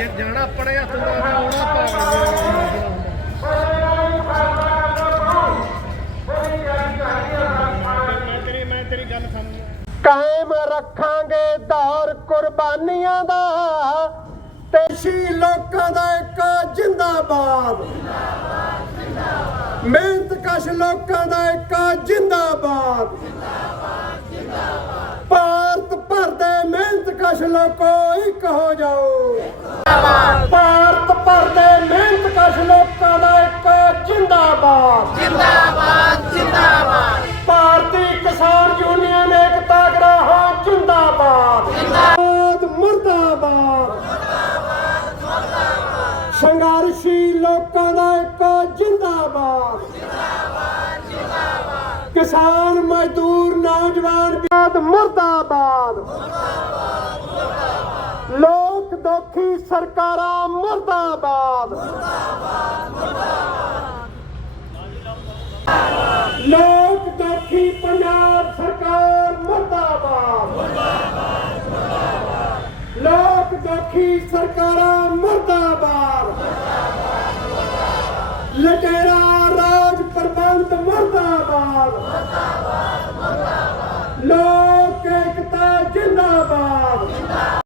ਜੇ ਜਾਣਾ ਆਪਣੇ ਹੱਥ ਦਾ ਆਉਣਾ ਪਾਗਲ ਕਾਇਮ ਰੱਖਾਂਗੇ ਦੌਰ ਕੁਰਬਾਨੀਆਂ ਦਾ। ਤੇਸ਼ੀ ਲੋਕਾਂ ਦਾ ਇੱਕ ਜਿੰਦਾਬਾਦ। ਮਿਹਨਤ ਕਸ਼ ਲੋਕਾਂ ਦਾ ਇੱਕ ਜਿੰਦਾਬਾਦ। ਭਾਰਤ ਭਰ ਦੇ ਮਿਹਨਤ ਕਸ਼ ਲੋਕੋ ਇੱਕ ਹੋ ਜਾਓ। ਜਿੰਦਾਬਾਦ। ਜਿੰਦਾਬਾਦ ਜਿੰਦਾਬਾਦ। ਭਾਰਤੀ ਕਿਸਾਨ ਯੂਨੀਅਨ ਏਕਤਾ ਗਰਾਹਾਂ ਜਿੰਦਾਬਾਦ। ਜਿੰਦਾਬਾਦ। ਮੁਰਦਾਬਾਦ। ਸੰਘਰਸ਼ੀ ਲੋਕਾਂ ਦਾ ਇੱਕ ਜਿੰਦਾਬਾਦ। ਜਿੰਦਾਬਾਦ ਜਿੰਦਾਬਾਦ। ਕਿਸਾਨ ਮਜ਼ਦੂਰ ਨੌਜਵਾਨ ਬਿਆਦ ਮੁਰਦਾਬਾਦ। ਲੋਕ ਦੋਖੀ ਸਰਕਾਰਾਂ ਮੁਰਦਾਬਾਦ। ਦੋਖੀ ਪੰਜਾਬ ਸਰਕਾਰ ਮਰਦਾਬਾਦ। ਲੋਕ ਦੋਖੀ ਸਰਕਾਰਾਂ ਮਰਦਾਬਾਦ। ਲਟੇਰਾ ਰਾਜ ਪ੍ਰਬੰਧ ਮੁਰਦਾਬਾਦ।